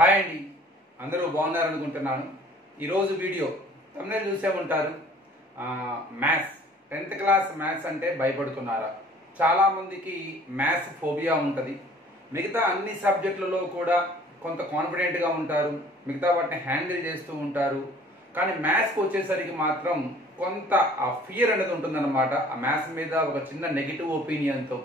Hi అండి, అందరూ బాగున్నారనుకుంటున్నాను. ఈరోజు వీడియో తమ్ముళ్ళు చూసే ఉంటారు. మ్యాథ్స్ 10th క్లాస్ మ్యాథ్స్ అంటే భయపడుతున్నారా? చాలామందికి మ్యాథ్స్ ఫోబియా ఉంటుంది. మిగతా అన్ని సబ్జెక్టులలో కూడా కొంత కాన్ఫిడెంట్గా ఉంటారు, మిగతా వాటిని హ్యాండిల్ చేస్తూ ఉంటారు. కానీ మ్యాథ్స్కి వచ్చేసరికి మాత్రం కొంత ఆ ఫియర్ అనేది ఉంటుందన్నమాట. ఆ మ్యాథ్స్ మీద ఒక చిన్న నెగిటివ్ ఒపీనియన్తో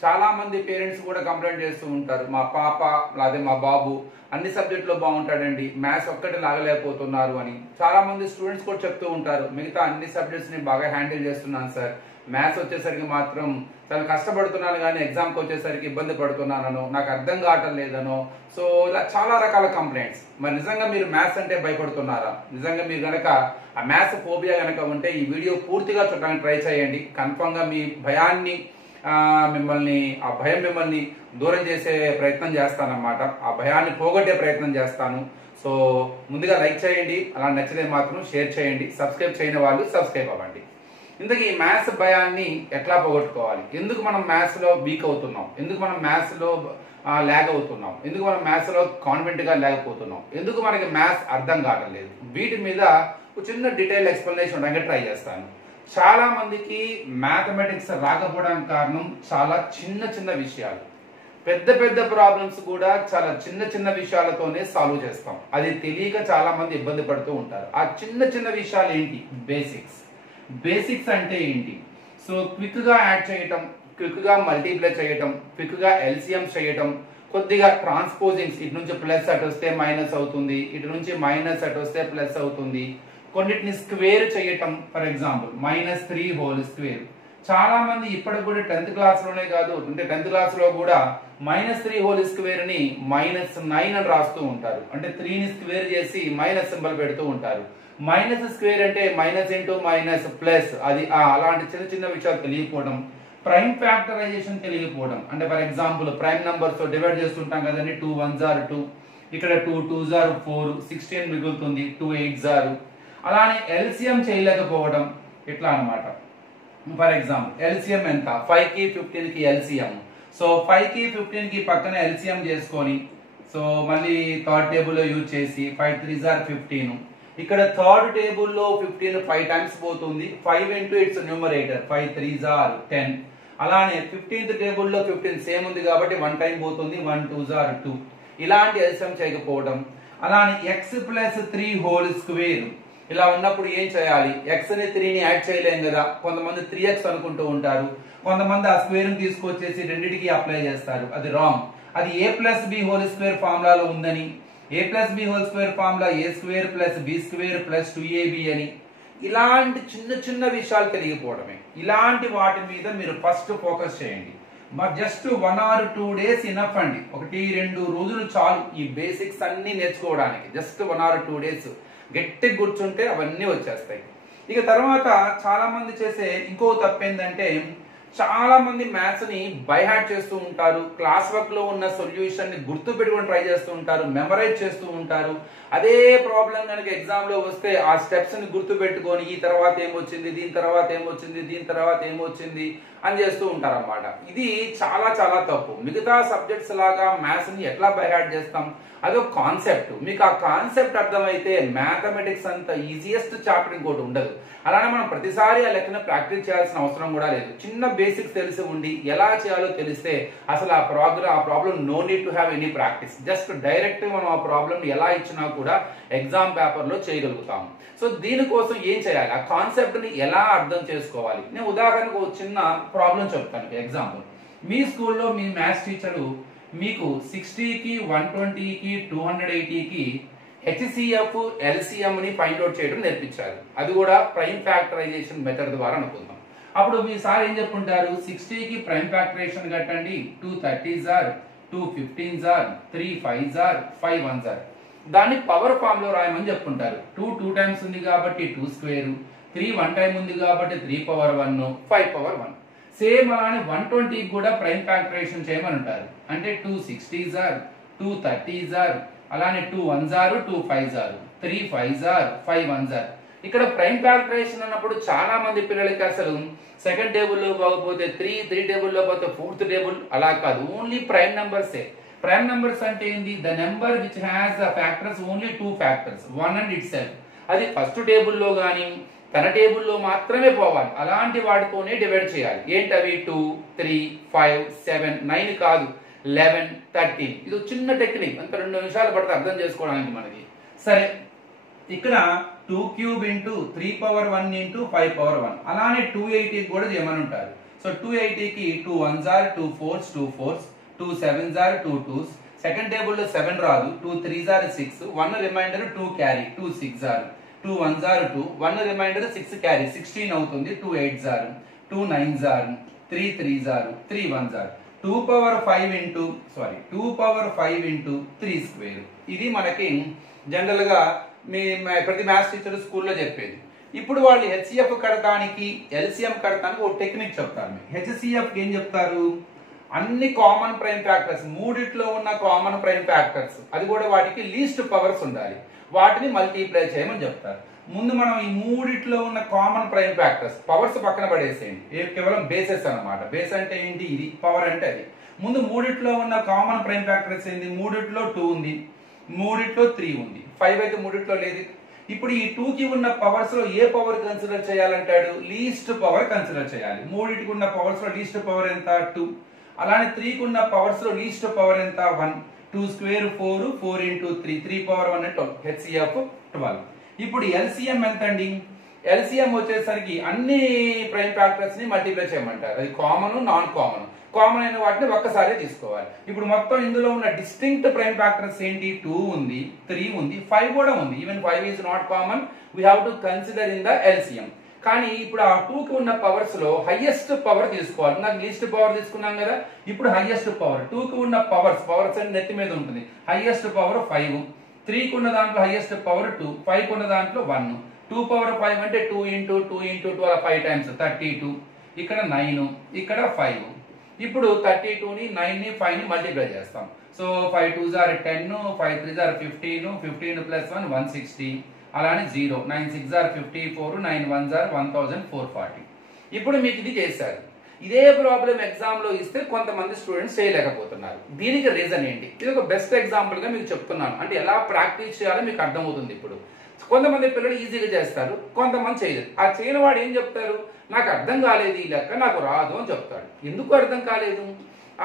చాలా మంది పేరెంట్స్ కూడా కంప్లైంట్ చేస్తూ ఉంటారు, మా పాప లేదా మా బాబు అన్ని సబ్జెక్టులో బాగుంటాడండి, మ్యాథ్స్ ఒక్కటి లాగలేకపోతున్నారు అని. చాలా మంది స్టూడెంట్స్ కూడా చెప్తూ ఉంటారు, మిగతా అన్ని సబ్జెక్ట్స్ ని బాగా హ్యాండిల్ చేస్తున్నాను సార్, మ్యాథ్స్ వచ్చేసరికి మాత్రం చాలా కష్టపడుతున్నాను కానీ ఎగ్జామ్కి వచ్చేసరికి ఇబ్బంది పడుతున్నానో, నాకు అర్థం కావటం లేదనో. సో ఇలా చాలా రకాల కంప్లైంట్స్. మరి నిజంగా మీరు మ్యాథ్స్ అంటే భయపడుతున్నారా? నిజంగా మీరు కనుక ఆ మ్యాథ్స్ ఫోబియా కనుక ఉంటే ఈ వీడియో పూర్తిగా చూడడానికి ట్రై చేయండి. కన్ఫర్మ్ గా మీ భయాన్ని ఆ భయం మిమ్మల్ని దూరం చేసే ప్రయత్నం చేస్తానన్నమాట. ఆ భయాన్ని పోగొట్టే ప్రయత్నం చేస్తాను. సో ముందుగా లైక్ చేయండి, అలా నచ్చితే మాత్రం షేర్ చేయండి, సబ్స్క్రైబ్ చేయని వాళ్ళు సబ్స్క్రైబ్ అవ్వండి. ఇంతకీ ఈ మ్యాథ్స్ భయాన్ని ఎట్లా పోగొట్టుకోవాలి? ఎందుకు మనం మ్యాథ్స్ లో వీక్ అవుతున్నాం? ఎందుకు మనం మ్యాథ్స్ లో ల్యాగ్ అవుతున్నాం? ఎందుకు మనం మ్యాథ్స్ లో కాన్ఫిడెంట్ గా లేకపోతున్నాం? ఎందుకు మనకి మ్యాథ్స్ అర్థం కావడం లేదు? వీటి మీద ఒక చిన్న డీటెయిల్ ఎక్స్ప్లెనేషన్ ఉండడానికి ట్రై చేస్తాను. చాలా మందికి మ్యాథమెటిక్స్ రాకపోవడానికి కారణం చాలా చిన్న చిన్న విషయాలు. పెద్ద పెద్ద ప్రాబ్లమ్స్ కూడా చాలా చిన్న చిన్న విషయాలతోనే సాల్వ్ చేస్తాం. అది తెలియక చాలా మంది ఇబ్బంది పడుతూ ఉంటారు. ఆ చిన్న చిన్న విషయాలు ఏంటి? బేసిక్స్. బేసిక్స్ అంటే ఏంటి? సో క్విక్ గా యాడ్ చేయటం, క్విక్ గా మల్టిప్లై చేయటం, క్విక్ గా ఎల్సిఎం చేయటం, కొద్దిగా ట్రాన్స్పోజింగ్స్, ఇటు నుంచి ప్లస్ అటు వస్తే మైనస్ అవుతుంది, ఇటు నుంచి మైనస్ అటు వస్తే ప్లస్ అవుతుంది. కొన్నిటిని స్క్వేర్ చేయటం, ఫర్ ఎగ్జాంపుల్ -3 హోల్ స్క్వేర్. చాలా మంది ఇప్పటికి కూడా 10th క్లాస్ లోనే కాదు, అంటే 10th క్లాస్ లో కూడా -3 హోల్ స్క్వేర్ ని -9 అని రాస్తూ ఉంటారు. అంటే 3 ని స్క్వేర్ చేసి మైనస్ సింబల్ పెడుతూ ఉంటారు. మైనస్ స్క్వేర్ అంటే మైనస్ ఇంటూ మైనస్ ప్లస్. అది అలాంటి చిన్న చిన్న విషయాలు తెలియకపోవడం. ప్రైమ్ ఫ్యాక్టరైజేషన్ తెలియకపోవడం. అంటే ఫర్ ఎగ్జాంపుల్ ప్రైమ్ నంబర్స్ తో డివైడ్ చేస్తుంటాం కదండి. 2 1s are 2, ఇక్కడ 2 2s are 4, 16 మిగులుతుంది, 2 8s are. అలానే ఎల్సిఎం చేయలేకపోవడం, ఇట్లా అన్నమాట. ఫర్ ఎగ్జాంపుల్ ఎల్సిఎం ఎంత? 5 కి 15 కి ఎల్సిఎం. సో 5 కి 15 కి పక్కన ఎల్సిఎం చేసుకొని, సో మళ్ళీ థర్డ్ టేబుల్ లో యూజ్ చేసి 5 3s are 15. ఇక్కడ థర్డ్ టేబుల్ లో 15 5 టైమ్స్ పోతుంది. 5 into its numerator, 5 3s are 10. అలానే 15th టేబుల్ లో 15 సేమ్ ఉంది కాబట్టి 1 టైం పోతుంది, 1 2s are 2. ఇలాంటి ఎల్సిఎం చేయకపోవడం. అలానే x ప్లస్ 3 హోల్ స్క్వేర్. ఇలా ఉన్నప్పుడు ఏం చేయాలి? x ని 3 ని యాడ్ చేయలేం కదా. కొంతమంది 3x అనుకుంటూ ఉంటారు, కొంతమంది ఆ స్క్వేర్ ని తీసుకొచ్చేసి రెండింటికి అప్లై చేస్తారు. అది రాంగ్. అది a plus b whole square ఫార్ములాలో ఉందని, a plus b whole square formula a square plus b square plus 2ab అని. ఇలాంటి చిన్న చిన్న విషయాలు తెలియకపోవడమే. ఇలాంటి వాటి మీద మీరు ఫస్ట్ ఫోకస్ చేయండి. జస్ట్ 1 or 2 days ఇనఫ్ అండి. 1-2 రోజులు చాలు ఈ బేసిక్స్ అన్ని నేర్చుకోవడానికి. జస్ట్ 1 or 2 days గట్టి కూర్చుంటే అవన్నీ వచ్చేస్తాయి. ఇక తర్వాత చాలా మంది చేసే ఇంకో తప్పు ఏంటంటే, చాలా మంది మ్యాథ్స్ ని బై హార్ట్ చేస్తూ ఉంటారు. క్లాస్ వర్క్ లో ఉన్న సొల్యూషన్ ని గుర్తు పెట్టుకొని ట్రై చేస్తూ ఉంటారు, మెమరైజ్ చేస్తూ ఉంటారు. అదే ప్రాబ్లం కనుక ఎగ్జామ్ లో వస్తే ఆ స్టెప్స్ ని గుర్తు పెట్టుకొని ఈ తర్వాత ఏమొచ్చింది, దీని తర్వాత ఏమొచ్చింది, దీని తర్వాత ఏమొచ్చింది అని చేస్తూ ఉంటారు అన్నమాట. ఇది చాలా చాలా తప్పు. మిగతా సబ్జెక్ట్స్ లాగా మ్యాథ్స్ ని ఎట్లా బై హార్ట్ చేస్తాం? అదొక కాన్సెప్ట్. మీకు ఆ కాన్సెప్ట్ అర్థమైతే మ్యాథమెటిక్స్ అంత ఈజియెస్ట్ చాప్టర్ ఇంకోటి ఉండదు. అలానే మనం ప్రతిసారి ఆ లెక్కన ప్రాక్టీస్ చేయాల్సిన అవసరం కూడా లేదు. చిన్న బేసిక్స్ తెలిసి ఉండి ఎలా చేయాలో తెలిస్తే అసలు ఆ problem no need to have any practice. Just direct మనం ఆ ప్రాబ్లం ఎలా ఇచ్చినా కూడా ఎగ్జామ్ పేపర్ లో చేయగలుగుతాము. సో దీనికోసం ఏం చేయాలి? ఆ కాన్సెప్ట్ ని ఎలా అర్థం చేసుకోవాలి? నేను ఉదాహరణకు ఒక చిన్న ప్రాబ్లం చెప్తాను. ఎగ్జాంపుల్, మీ స్కూల్లో మీ మ్యాథ్స్ టీచరు మీకు 60కి 120కి 280కి హెచ్సిఎఫ్ ఎల్సిఎం ని ఫైండ్ అవుట్ చేయడం నేర్పించారు. అది కూడా ప్రైమ్ ఫ్యాక్టరైజేషన్ మెథడ్ ద్వారా అనుకుందాం. అప్పుడు మీ సార్ ఏం చెప్పుంటారు? 60కి ప్రైమ్ ఫ్యాక్టరైజేషన్ కట్టండి, 2 30s are, 2 15s are, 3 5s are, 5 1s are. దాన్ని పవర్ ఫామ్ లో రాయమని చెప్పుంటారు. 2 2 టైమ్స్ ఉంది కాబట్టి 2 స్క్వేర్, 3 1 టైం ఉంది కాబట్టి 3 power 1, 5 power 1. సేమ్ అలానే 120 కూడా ప్రైమ్ ఫ్యాక్టరైజేషన్ చేయమని ఉంటారు. అంటే 2 60s are, 2 30s are, అలానే 2 1s are, 2 5s are, 3 5s are, 5 1s are. ఇక్కడ ప్రైమ్ ఫ్యాక్టరైజేషన్ అన్నప్పుడు చాలా మంది పిల్లలకి అసలు సెకండ్ టేబుల్ లో పోకపోతే 3 టేబుల్ లో పోతే 4th టేబుల్ అలా కాదు, ఓన్లీ ప్రైమ్ నంబర్సే. ప్రైమ్ నెంబర్స్ అంటే ఏంది? The number which has factors only 2 factors 1 and it self. అది ఫస్ట్ టేబుల్లో గానీ తన టేబుల్లో మాత్రమే పోవాలి, అలాంటి వాటితోనే డివైడ్ చేయాలి. ఏంటవి? 2, 3, 5, 7, 9 కాదు, 11, 13. ఇది చిన్న టెక్నిక్, అంత 2 నిమిషాలు పడుతుంది అర్థం చేసుకోవడానికి మనకి. సరే, ఇక్కడ 2 cube into 3 power 1 into 5 power 1, అలానే 280 కూడా చేయమని ఉంటారు. సో 280కి 2 1s are 2 4s 2 4s 2 7s are 2 2s. Second టేబుల్లో 7 రాదు, 2 3s are 6, 1 remainder 2 carry, 2 6s are 2 1s are 2, 1 remainder 6 carry 16 అవుతుంది, 2 8s are 2 9s are 3 3s are 3 1s are 2 power 5 into 2 power 5 into 3 square. ఇది మనకి general గా మీ ప్రతి maths teacher స్కూల్లో చెప్పేది. ఇప్పుడు వాళ్ళు హెచ్సిఎఫ్ కడతానికి ఎల్సిఎం కడతానికి ఒక టెక్నిక్ చెప్తారు. హెచ్సిఎఫ్ ఏం చెప్తారు? అన్ని కామన్ ప్రైమ్ ఫ్యాక్టర్స్, మూడిట్లో ఉన్న కామన్ ప్రైమ్ ఫ్యాక్టర్స్, అది కూడా వాటికి లీస్ట్ పవర్స్ ఉండాలి, వాటిని మల్టిప్లై చేయమని చెప్తారు. ముందు మనం ఈ మూడిట్లో ఉన్న కామన్ ప్రైమ్ ఫ్యాక్టర్స్ పవర్స్ పక్కన పడేసేయండి, కేవలం బేసెస్ అన్నమాట. బేస్ అంటే ఏంటి? ఇది. పవర్ అంటే అది. ముందు మూడిట్లో ఉన్న కామన్ ప్రైమ్ ఫ్యాక్టర్స్ ఏంటి? మూడిట్లో 2 ఉంది, మూడిట్లో 3 ఉంది, 5 అయితే మూడిట్లో లేదు. ఇప్పుడు ఈ 2కి ఉన్న పవర్స్ లో ఏ పవర్ కన్సిడర్ చేయాలంటాడు? లీస్ట్ పవర్ కన్సిడర్ చేయాలి. మూడిటికి ఉన్న పవర్స్ లో లీస్ట్ పవర్ ఎంత? 2. అలానే 3కి ఉన్న పవర్స్ లో లీస్ట్ పవర్ ఎంత? 1. 2 స్క్వేర్ 4, 4 ఇంటూ 3, 3 పవర్ 1 12. హెచ్సిఎఫ్ 12. ఇప్పుడు ఎల్సిఎం ఎంత అండి? ఎల్సిఎం వచ్చేసరికి అన్ని ప్రైమ్ ఫ్యాక్టర్స్ ని మల్టిప్లై చేయమంటారు. అది కామన్, నాన్ కామన్. కామన్ అయిన వాటిని ఒక్కసారి తీసుకోవాలి. ఇప్పుడు మొత్తం ఇందులో ఉన్న డిస్టింక్ట్ ప్రైమ్ ఫ్యాక్టర్స్ ఏంటి? 2 ఉంది, 3 ఉంది, 5 కూడా ఉంది. Even 5 is not common, we have to consider in the LCM. కానీ ఇప్పుడు ఆ 2కి ఉన్న పవర్స్ లో హైయెస్ట్ పవర్ తీసుకోవాలి. నాకు లీస్ట్ పవర్ తీసుకున్నాం కదా, ఇప్పుడు హైయెస్ట్ పవర్ 2కి ఉన్న పవర్స్ అని నెత్తి మీద ఉంటుంది. హైయెస్ట్ పవర్ 5, 3కి ఉన్న దాంట్లో హైయెస్ట్ పవర్ 2, 5కి ఉన్న దాంట్లో 1. 2 పవర్ 5 అంటే 2 ఇంటూ 2 ఇంటూ 2 అలా 5 టైమ్స్ 32. ఇక్కడ 9, ఇక్కడ 5. ఇప్పుడు 32ని 9ని 5ని మల్టిప్లై చేస్తాం. So 5 2s are 10, 5 3s are 15, 15 plus 1 160, అలానే 0, 9 6s are 54, 9 1s are 1440. ఇప్పుడు మీకు ఇది చేశారు. ఇదే ప్రాబ్లం ఎగ్జామ్ లో ఇస్తే కొంతమంది స్టూడెంట్స్ చేయలేకపోతున్నారు. దీనికి రీజన్ ఏంటి? ఇది ఒక బెస్ట్ ఎగ్జాంపుల్ గా మీకు చెప్తున్నాను, అంటే ఎలా ప్రాక్టీస్ చేయాలో మీకు అర్థమవుతుంది. ఇప్పుడు కొంతమంది పిల్లలు ఈజీగా చేస్తారు, కొంతమంది చేయలేదు. ఆ చేయని వాడు ఏం చెప్తారు? నాకు అర్థం కాలేదు, ఈ లెక్క నాకు రాదు అని చెప్తాడు. ఎందుకు అర్థం కాలేదు?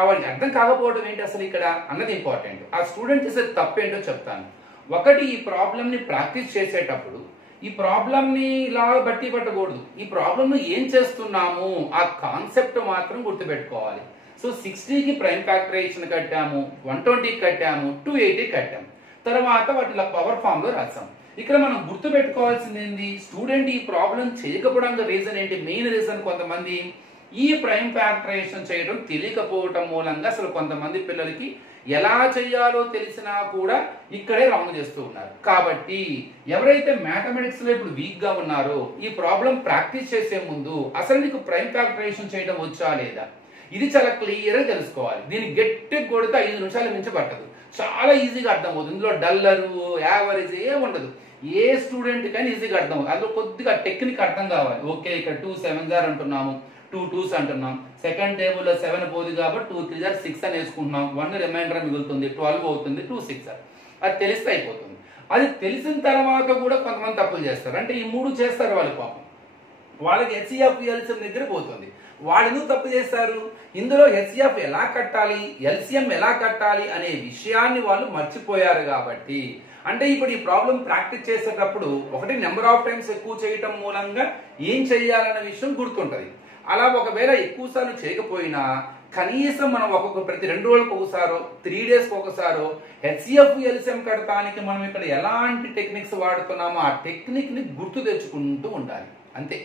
వాడికి అర్థం కాకపోవడం ఏంటి అసలు ఇక్కడ అన్నది ఇంపార్టెంట్. ఆ స్టూడెంట్ చేసే తప్పేంటో చెప్తాను. ఒకటి, ఈ ప్రాబ్లం ని ప్రాక్టీస్ చేసేటప్పుడు ఈ ప్రాబ్లం ని ఇలా బట్టి పట్టకూడదు. ఈ ప్రాబ్లం ను ఏం చేస్తున్నాము ఆ కాన్సెప్ట్ మాత్రం గుర్తుపెట్టుకోవాలి. సో 60కి ప్రైమ్ ఫ్యాక్టరైజేషన్ కట్టాము, 120కి కట్టాము, 280 కట్టాము, తర్వాత వాటిలో పవర్ ఫామ్ లో రాసాం. ఇక్కడ మనం గుర్తు పెట్టుకోవాల్సింది ఏంటి? స్టూడెంట్ ఈ ప్రాబ్లం చేయకపోవడానికి రీజన్ ఏంటి? మెయిన్ రీజన్ కొంతమంది ఈ ప్రైమ్ ఫ్యాక్టరైజేషన్ చేయడం తెలియకపోవటం మూలంగా అసలు కొంతమంది పిల్లలకి ఎలా చేయాలో తెలిసినా కూడా ఇక్కడే రాంగ్ చేస్తూ ఉన్నారు. కాబట్టి ఎవరైతే మ్యాథమెటిక్స్ లో ఇప్పుడు వీక్ గా ఉన్నారో ఈ ప్రాబ్లం ప్రాక్టీస్ చేసే ముందు అసలు నీకు ప్రైమ్ ఫ్యాక్టరైజేషన్ చేయడం వచ్చా లేదా, ఇది చాలా క్లియర్ గా తెలుసుకోవాలి. దీన్ని గట్టి కొడితే 5 నిమిషాల మించి పట్టదు, చాలా ఈజీగా అర్థమవుతుంది. ఇందులో డల్లరు యావరేజ్ ఏముండదు, ఏ స్టూడెంట్ కానీ ఈజీగా అర్థమవుతుంది. అందులో కొద్దిగా టెక్నిక్ అర్థం కావాలి. ఓకే, ఇక్కడ 2 7s are అంటున్నాము, 2 2s అంటున్నాం, సెకండ్ టేబుల్లో 7 పోదు కాబట్టి 2 3s are 6 అని వేసుకుంటున్నాం, 1 రిమైండర్ మిగులుతుంది, 12 అవుతుంది, 2 6 are. అది తెలిస్తే అయిపోతుంది. అది తెలిసిన తర్వాత కూడా కొంతమంది తప్పులు చేస్తారు. అంటే ఈ 3 చేస్తారు వాళ్ళు, పాపం వాళ్ళకి హెచ్సిఎఫ్ ఎల్సిఎం దగ్గర పోతుంది. వాళ్ళు ఎందుకు తప్పు చేస్తారు? ఇందులో హెచ్సిఎఫ్ ఎలా కట్టాలి, ఎల్సిఎం ఎలా కట్టాలి అనే విషయాన్ని వాళ్ళు మర్చిపోయారు. కాబట్టి అంటే ఇప్పుడు ఈ ప్రాబ్లం ప్రాక్టీస్ చేసేటప్పుడు ఒకటి నెంబర్ ఆఫ్ టైమ్స్ ఎక్కువ చేయటం మూలంగా ఏం చేయాలన్న విషయం గుర్తుంటది. అలా ఒకవేళ ఎక్కువ సార్లు చేయకపోయినా కనీసం మనం ప్రతి 2 రోజులకు ఒకసారో 3 డేస్కి ఒకసారో హెచ్సిఎఫ్ ఎల్సిఎం కడతానికి మనం ఇక్కడ ఎలాంటి టెక్నిక్స్ వాడుతున్నామో ఆ టెక్నిక్ ని గుర్తు తెచ్చుకుంటూ ఉండాలి. అంతే.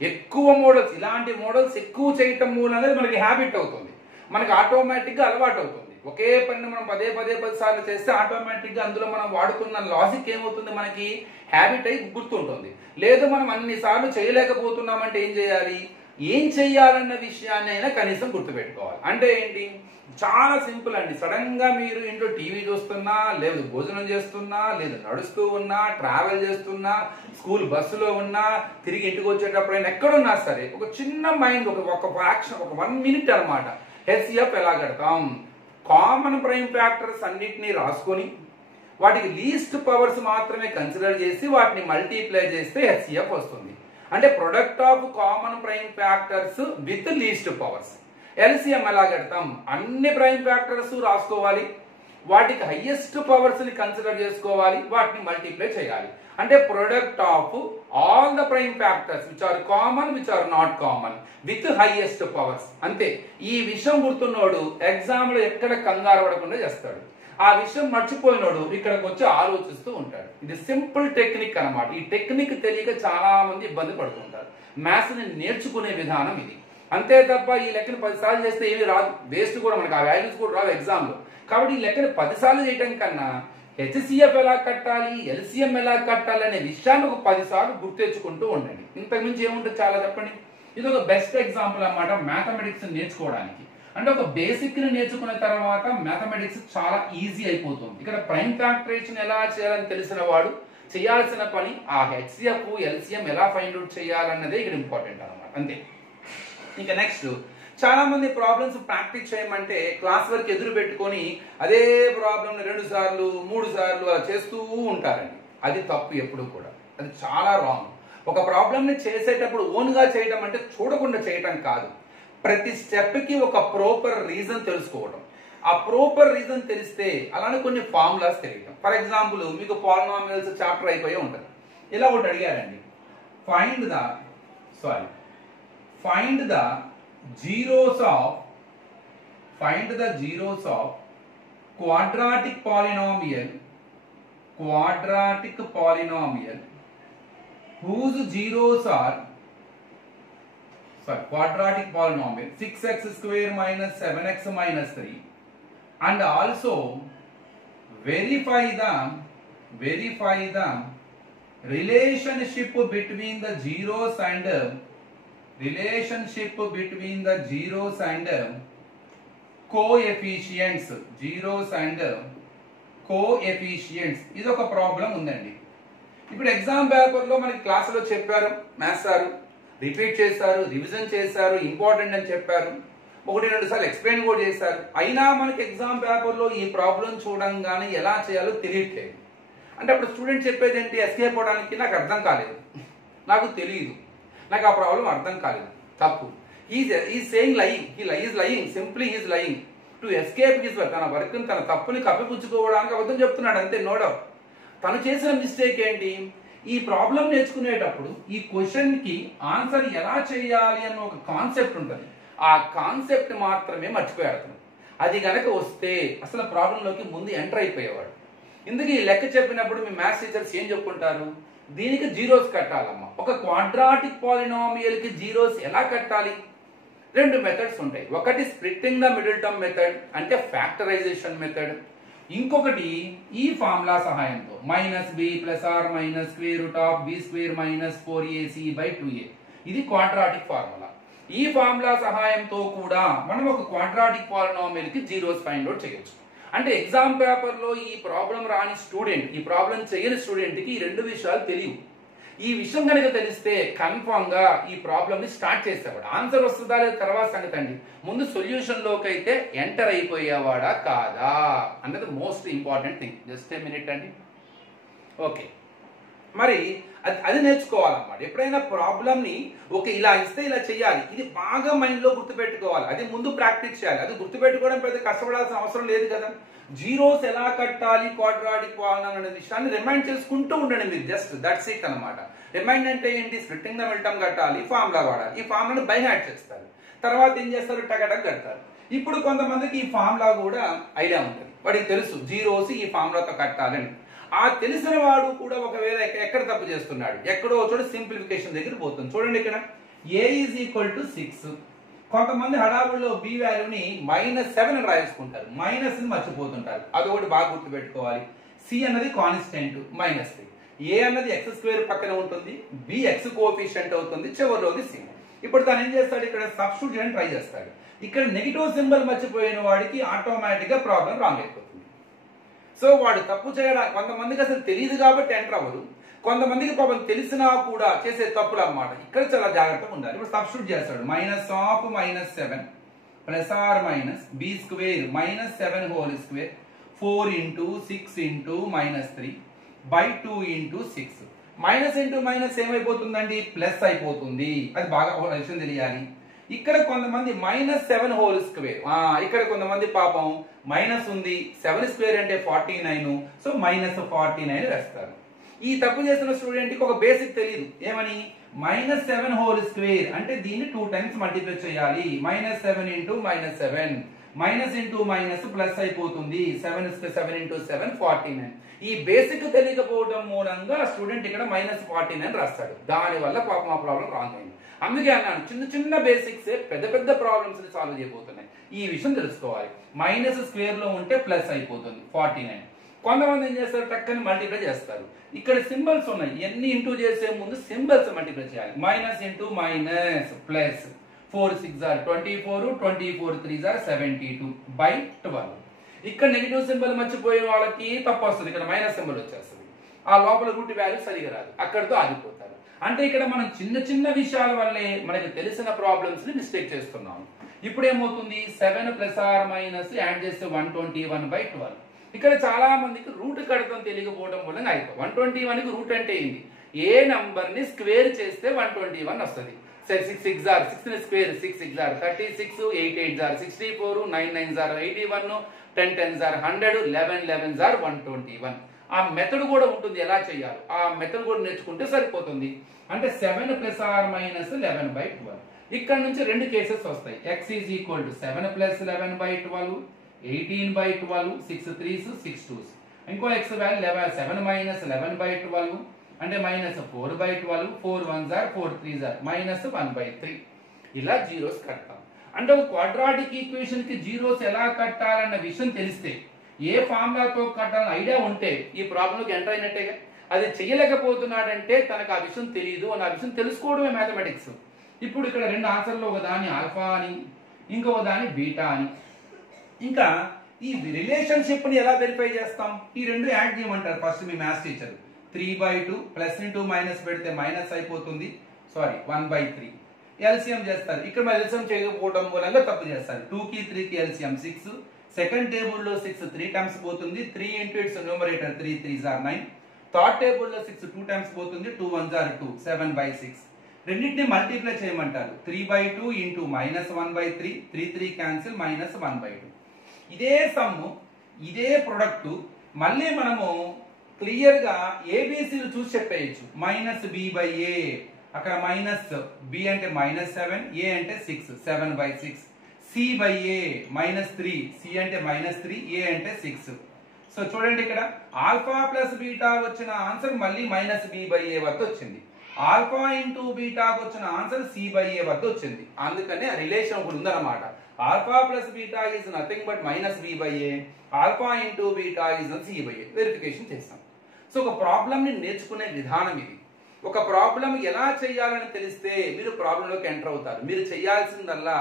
ఎక్కువ మోడల్స్, ఇలాంటి మోడల్స్ ఎక్కువ చేయటం మూలంగా మనకి హ్యాబిట్ అవుతుంది, మనకి ఆటోమేటిక్ గా అలవాటు అవుతుంది. ఒకే పని మనం పదే 10 సార్లు చేస్తే ఆటోమేటిక్ గా అందులో మనం వాడుతున్న లాజిక్ ఏమవుతుంది, మనకి హ్యాబిట్ అయి గుర్తుంటుంది. లేదు మనం అన్ని సార్లు చేయలేకపోతున్నామంటే ఏం చేయాలి? ఏం చెయ్యాలన్న విషయాన్ని అయినా కనీసం గుర్తుపెట్టుకోవాలి. అంటే ఏంటి? చాలా సింపుల్ అండి. సడన్ గా మీరు ఇంట్లో టీవీ చూస్తున్నా, లేదు భోజనం చేస్తున్నా, లేదు నడుస్తూ ఉన్నా, ట్రావెల్ చేస్తున్నా, స్కూల్ బస్సులో ఉన్నా, తిరిగి ఇంటికి వచ్చేటప్పుడైనా ఎక్కడున్నా సరే ఒక చిన్న మైండ్ ఒక ఫ్రాక్షన్, ఒక 1 minute అనమాట హెచ్సిఎఫ్ ఎలా కడతాం, కామన్ ప్రైమ్ ఫ్యాక్టర్స్ అన్నిటినీ రాసుకొని వాటికి లీస్ట్ పవర్స్ మాత్రమే కన్సిడర్ చేసి వాటిని మల్టీప్లై చేస్తే హెచ్సిఎఫ్ వస్తుంది. అంటే product of common prime factors with least powers. LCM ఎలా కడతాం? అన్ని ప్రైమ్ ఫ్యాక్టర్స్ రాసుకోవాలి, వాటికి హైయెస్ట్ పవర్స్ ని కన్సిడర్ చేసుకోవాలి, వాటిని మల్టిప్లై చేయాలి. అంటే product of all the prime factors which are common which are not common with highest powers. అంతే. ఈ విషయం గుర్తున్నోడు ఎగ్జామ్ లో ఎక్కడ కంగారు పడకుండా చేస్తాడు. ఆ విషయం మర్చిపోయినోడు ఇక్కడికి వచ్చి ఆలోచిస్తూ ఉంటాడు. ఇది సింపుల్ టెక్నిక్ అన్నమాట. ఈ టెక్నిక్ తెలియక చాలా మంది ఇబ్బంది పడుతుంటారు. మ్యాథ్స్ ని నేర్చుకునే విధానం ఇది. అంతే తప్ప ఈ లెక్కను 10 సార్లు చేస్తే ఏమి రాదు, వేస్ట్ కూడా, మనకు ఆ వాల్యూస్ కూడా రాదు ఎగ్జామ్ లో. కాబట్టి ఈ లెక్కను 10 సార్లు చేయడం కన్నా హెచ్సిఎఫ్ ఎలా కట్టాలి, ఎల్సిఎం ఎలా కట్టాలి అనే విషయాన్ని ఒక 10 సార్లు గుర్తెచ్చుకుంటూ ఉండండి. ఇంతకుమించి ఏముంటుంది చాలా చెప్పండి. ఇది ఒక బెస్ట్ ఎగ్జాంపుల్ అన్నమాట మ్యాథమెటిక్స్ నేర్చుకోవడానికి. అంటే ఒక బేసిక్ ని నేర్చుకున్న తర్వాత మ్యాథమెటిక్స్ చాలా ఈజీ అయిపోతుంది. ఇక్కడ ప్రైమ్ ఫ్యాక్టరేషన్ ఎలా చేయాలని తెలిసిన వాడు చేయాల్సిన పని ఆ హెచ్సిఎఫ్ ఎల్సిఎం ఎలా ఫైండ్ అవుట్ చేయాలన్నదే ఇక్కడ ఇంపార్టెంట్ అన్నమాట. అంతే. ఇంకా నెక్స్ట్, చాలా మంది ప్రాబ్లమ్స్ ప్రాక్టీస్ చేయమంటే క్లాస్ వర్క్ ఎదురు పెట్టుకొని అదే ప్రాబ్లమ్ 2 సార్లు 3 సార్లు అలా చేస్తూ ఉంటారండి. అది తప్పు ఎప్పుడు కూడా. అది చాలా రాంగ్. ఒక ప్రాబ్లమ్ ని చేసేటప్పుడు ఓన్ గా చేయడం అంటే చూడకుండా చేయటం కాదు. ప్రతి స్టెప్ కి ఒక ప్రాపర్ రీజన్ తెలుసుకోవడం. ఆ ప్రాపర్ రీజన్ తెలిస్తే అలానే కొన్ని ఫార్ములాస్ తెలియటం. ఫర్ ఎగ్జాంపుల్ మీకు పాలినామియల్స్ చాప్టర్ అయిపోయి ఉంటుంది. ఇలా ఒకటి అడిగారండి, find the zeros of quadratic polynomial whose zeros are quadratic polynomial 6x square minus 7x minus 3, and also verify the relationship between the zeros and coefficients. ఇది ఒక problem ఉందండి. ఇప్పుడు ఎగ్జామ్ పేపర్ లో మనకి క్లాసులో చెప్పారు, మ్యాథ్స్ సార్ రిపీట్ చేశారు, revision చేశారు, ఇంపార్టెంట్ అని చెప్పారు, 1-2 సార్లు ఎక్స్ప్లెయిన్ కూడా చేశారు. అయినా మనకి ఎగ్జామ్ పేపర్ లో ఈ ప్రాబ్లం చూడంగానే ఎలా చేయాలో తెలియట్లేదు. అంటే అప్పుడు స్టూడెంట్ చెప్పేది ఏంటి, ఎస్కేప్ అవడానికి నాకు అర్థం కాలేదు, నాకు తెలియదు, నాకు ఆ ప్రాబ్లం అర్థం కాలేదు. తప్పు. Is saying lying, is lying, simply is lying to escape his work. తన వర్క్ తన తప్పుని కప్పిపుచ్చుకోవడానికి అబద్ధం చెప్తున్నాడు, అంతే, నో డౌట్. తను చేసిన మిస్టేక్ ఏంటి, ఈ ప్రాబ్లం నేర్చుకునేటప్పుడు ఈ క్వశ్చన్ కి ఆన్సర్ ఎలా చేయాలి అన్న ఒక కాన్సెప్ట్ ఉంటుంది. ఆ కాన్సెప్ట్ మాత్రమే మర్చిపోయాడు. అది గనక వస్తే అసలు ప్రాబ్లంలోకి ముందు ఎంటర్ అయిపోయేవాడు. ఇందుకు ఈ లెక్క చెప్పినప్పుడు మీ మ్యాథ్స్ టీచర్స్ ఏం చెప్పుకుంటారు, దీనికి జీరోస్ కట్టాలమ్మా. ఒక క్వాడ్రాటిక్ పాలినామియల్ కి జీరోస్ ఎలా కట్టాలి? 2 మెథడ్స్ ఉంటాయి. ఒకటి splitting the middle term method, అంటే ఫ్యాక్టరైజేషన్ మెథడ్. ఇంకొకటి ఈ ఫార్ములా సహాయంతో -b + r - (b² - 4ac/2a). ఇది క్వాడ్రాటిక్ ఫార్ములా. ఈ ఫార్ములా సహాయంతో కూడా మనం ఒక క్వాడ్రాటిక్ పాలినామియల్ కి జీరోస్ ఫైండ్ అవుట్ చేయొచ్చు. అంటే ఎగ్జామ్ పేపర్ లో ఈ ప్రాబ్లం రాని స్టూడెంట్, ఈ ప్రాబ్లం చేయని స్టూడెంట్ కి ఈ 2 విషయాలు తెలియవు. ఈ విషయం కనుక తెలిస్తే కన్ఫర్మ్ గా ఈ ప్రాబ్లం ని స్టార్ట్ చేసేవాడు. ఆన్సర్ వస్తుందా లేదా తర్వాత సంగతి అండి, ముందు సొల్యూషన్ లోకి అయితే ఎంటర్ అయిపోయేవాడా కాదా అన్నది most important thing. Just a minute అండి. ఓకే, మరి అది నేర్చుకోవాలన్నమాట. ఎప్పుడైనా ప్రాబ్లం ని ఇలా ఇస్తే ఇలా చేయాలి, ఇది బాగా మైండ్ లో గుర్తుపెట్టుకోవాలి. అది ముందు ప్రాక్టీస్ చేయాలి. అది గుర్తుపెట్టుకోవడం పెద్ద కష్టపడాల్సిన అవసరం లేదు కదా. జీరోస్ ఎలా కట్టాలి క్వాడ్రాటిక్ పాలినామియల్ అనే విషయాన్ని రిమైండ్ చేసుకుంటూ ఉండండి మీరు. జస్ట్ దట్స్ ఇట్ అన్నమాట. రిమైండ్ అంటే ఏంటి, స్ప్లిట్టింగ్ ద మిడిల్ టర్మ్ కట్టాలి, ఫార్ములా వాడాలి. ఈ ఫార్ములాని బై హ్యాట్ చేస్తారు, తర్వాత ఏం చేస్తారు, టగటక్ కడతారు. ఇప్పుడు కొంతమందికి ఈ ఫార్ములా కూడా ఐడియా ఉంటుంది, వాడికి తెలుసు జీరోస్ ఈ ఫార్ములాతో కట్టాలని. ఆ తెలిసిన వాడు కూడా ఒకవేళ ఎక్కడ తప్పు చేస్తున్నాడు, ఎక్కడో చోట సింప్లిఫికేషన్ దగ్గర పోతుంది. చూడండి ఇక్కడ a = 6. కొంతమంది హడావుల్లో b వాల్యూని -7 అని రాసుకుంటారు, మైనస్ ని మర్చిపోతుంటారు. అదొకటి బాగా గుర్తుపెట్టుకోవాలి. c అన్నది కాన్స్టెంట్ -3, a అన్నది x² పక్కన ఉంటుంది, b x కోఎఫిషియంట్ అవుతుంది, చివరిలోది c. ఇప్పుడు తను ఏం చేస్తాడు, ఇక్కడ సబ్స్టిట్యూట్ చేయడానికి ట్రై చేస్తాడు. ఇక్కడ నెగిటివ్ సింబల్ మర్చిపోయిన వాడికి ఆటోమేటిక్ గా ప్రాబ్లం రాంగ్ అయిపోతుంది. సో వాడు తప్పు చేయడానికి, కొంతమందికి అసలు తెలియదు కాబట్టి ఎంటర్ అవ్వరు, కొంతమందికి పాపం తెలిసినా కూడా చేసే తప్పులు అన్నమాట. ఇక్కడ చాలా జాగ్రత్తగా ఉండాలి. ఇప్పుడు సబ్స్టిట్యూట్ చేస్తాడు, -7 plus or minus B square minus 7 whole square 4 into 6 into minus 3 by 2 into 6. Minus into minus ఏమైపోతుందండి, ప్లస్ అయిపోతుంది. అది బాగా విషయం తెలియాలి. ఇక్కడ కొంతమంది మైనస్ 7 హోల్ స్క్వేర్, ఇక్కడ కొంతమంది పాపం మైనస్ ఉంది, 7 స్క్వేర్ అంటే 49, సో మైనస్ 49 వేస్తారు. ఈ తప్పు చేస్తున్న స్టూడెంట్ కి ఒక బేసిక్ తెలియదు. ఏమని, మైనస్ 7 హోల్ స్క్వేర్ అంటే దీన్ని 2 టైమ్స్ మల్టిప్లై చేయాలి. Minus 7 into minus 7, minus into minus plus అయిపోతుంది. 7 ఇంటూ 7 49. ఈ బేసిక్ తెలియకపోవడం మూలంగా స్టూడెంట్ ఇక్కడ మైనస్ 49 రాస్తాడు. దానివల్ల పాపం ఆ ప్రాబ్లం రాంగ్ అయింది. అందుకే అన్నాను, చిన్న చిన్న బేసిక్స్ పెద్ద పెద్ద ప్రాబ్లమ్స్ ని సాల్వ్ చేయబోతున్నాయి. ఈ విషయం తెలుసుకోవాలి. మైనస్ స్క్వేర్ లో ఉంటే ప్లస్ అయిపోతుంది 49. కొంతమంది ఏం చేస్తారు, టక్కని మల్టిప్లై చేస్తారు. ఇక్కడ సింబల్స్ ఉన్నాయి, ఎన్ని ఇంటూ చేసే ముందు సింబల్స్ మల్టిప్లై చేయాలి. Minus into minus plus 4 6 are 24, 24 3 are 72 by 12. ఇక్కడ నెగిటివ్ సింబల్ మర్చిపోయిన వాళ్ళకి తప్పు వస్తుంది. ఇక్కడ మైనస్ సింబల్ వచ్చేస్తుంది. ఆ లోపల రూట్ వాల్యూ సరిగా రాదు, అక్కడితో ఆగిపోతారు. అంటే ఇక్కడ మనం చిన్న చిన్న విషయాల వల్లే మనకి తెలిసిన ప్రాబ్లమ్స్ ని మిస్టేక్ చేస్తున్నాం. ఇప్పుడు ఏమవుతుంది, 7 ప్లస్ ఆర్ మైనస్ యాడ్ చేస్తే 121 by 12. ఇక్కడ చాలా మందికి రూట్ కడతం తెలియకపోవడం వల్ల అయిపోయి 121 కి రూట్ అంటే ఏంటి, ఏ నంబర్ ని స్క్వేర్ చేస్తే 121 వస్తుంది. 6 6 are 6 square 6 6 are 36, 8 8 are 64, 9 9 are 81, 10 10 are 100, 11 11 are 121. ఆ మెథడ్ కూడా ఉంటుంది, ఎలా చేయాలి ఆ మెథడ్ కూడా నేర్చుకుంటే సరిపోతుంది. అంటే 7 ప్లస్ ఆర్ మైనస్ 11 by 12. ఇక్కడ నుంచి రెండు కేసెస్ వస్తాయి. x is equal to 7 plus 11 by 12, 18 by 12, 6 3s 6 2s. ఇంకో x వాల్యూ 7 మైనస్ 11 by 12 అంటే minus 4 by 12, 4 1s are 4 3s are minus 1 by 3. ఇలా జీరోస్ కట్టాం. అంటే ఒక క్వాడ్రాటిక్ ఈక్వేషన్ కి జీరోస్ ఎలా కట్టాలన్న విషయం తెలిస్తే, ఏ ఫార్ములాతో కట్టాలని ఐడియా ఉంటే ఈ ప్రాబ్లంకి ఎంటర్ అయినట్టేగా. అది చేయలేకపోతున్నాడంటే తనకు ఆ విషయం తెలియదు అని, ఆ విషయం తెలుసుకోవడమే మ్యాథమెటిక్స్. ఇప్పుడు ఇక్కడ రెండు ఆన్సర్లు, ఒక దాని ఆల్ఫా అని ఇంకొక దాని బీటా అని. ఇంకా ఈ రిలేషన్షిప్ ని ఎలా వెరిఫై చేస్తాం, ఈ రెండు యాడ్ చేయమంటారు ఫస్ట్ మీ maths teacher. 3/2 plus into minus పెడితే మైనస్ అయిపోతుంది, 1/3. ఎల్సిఎం చేస్తారు. ఇక్కడ మరి ఎల్సిఎం చేయకపోవడం మూలంగా తప్పు చేస్తారు. 2 కి 3 కి ఎల్సిఎం 6. సెకండ్ టేబుల్ లో 6 3 టైమ్స్ పోతుంది. 3 into its numerator 3 3s are 9. Third table లో 6 2 టైమ్స్ పోతుంది. 2 1s are 2, 7/6. రెండింటిని మల్టిప్లై చేయమంటారు. 3/2 ఇంటూ మైనస్ 1/3, 3 3 క్యాన్సిల్ మైనస్ 1/2. ఇదే సమ్, ఇదే ప్రొడక్ట్ మళ్ళీ మనము క్లియర్ గా ఏబిసిలు చూసి చెప్పేయచ్చు. మైనస్ బి బై ఏ, అక్కడ మైనస్ బి అంటే మైనస్ 7, ఏ అంటే 6, 7/6. C by A minus 3, C అంటే మైనస్ 3, ఏ అంటే 6. సో చూడండి, ఇక్కడ ఆల్ఫా ప్లస్ బీటా వచ్చిన ఆన్సర్ మళ్ళీ మైనస్ బి బై ఏ వద్ద వచ్చింది. ఆల్ఫా ఇంటూ బీటాకు వచ్చిన ఆన్సర్ సి బై ఏ వద్ద వచ్చింది. అందుకనే రిలేషన్ ఒకటి ఉందన్నమాట. Alpha plus beta is nothing but minus B by A, alpha into beta is C by A. Verification చేస్తాం. సో ఒక ప్రాబ్లం ని నేర్చుకునే విధానం ఇది. ఒక ప్రాబ్లం ఎలా చేయాలని తెలిస్తే మీరు ప్రాబ్లంలోకి ఎంటర్ అవుతారు. మీరు చేయాల్సిందల్లా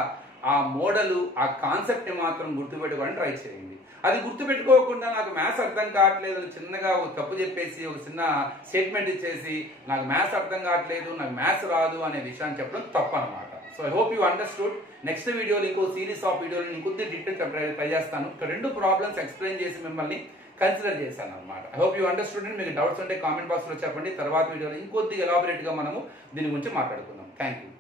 ఆ మోడల్, ఆ కాన్సెప్ట్ ని మాత్రం గుర్తుపెట్టుకోవడానికి ట్రై చేయండి. అది గుర్తుపెట్టుకోకుండా నాకు మ్యాథ్స్ అర్థం కావట్లేదు చిన్నగా తప్పు చెప్పేసి ఒక చిన్న స్టేట్మెంట్ ఇచ్చేసి నాకు మ్యాథ్స్ అర్థం కావట్లేదు, నాకు మ్యాథ్స్ రాదు అనే విషయాన్ని చెప్పడం తప్పు అనమాట. So I hope you understood. Next వీడియోలో ఇంకో సిరీస్ ఆఫ్ వీడియోలు ఇంకొద్ది డీటెయిల్ ట్రై చేస్తాను. ఇక్కడ రెండు ప్రాబ్లమ్స్ ఎక్స్ప్లెయిన్ చేసి మిమ్మల్ని కన్సిడర్ చేశాను అనమాట. I hope you understood. మీకు డౌట్స్ ఉంటే కామెంట్ బాక్స్ లో చెప్పండి. తర్వాత వీడియోలో ఇంకొద్దిగా ఎలాబరేట్ గా మనము దీని గురించి మాట్లాడుకుందాం. Thank you.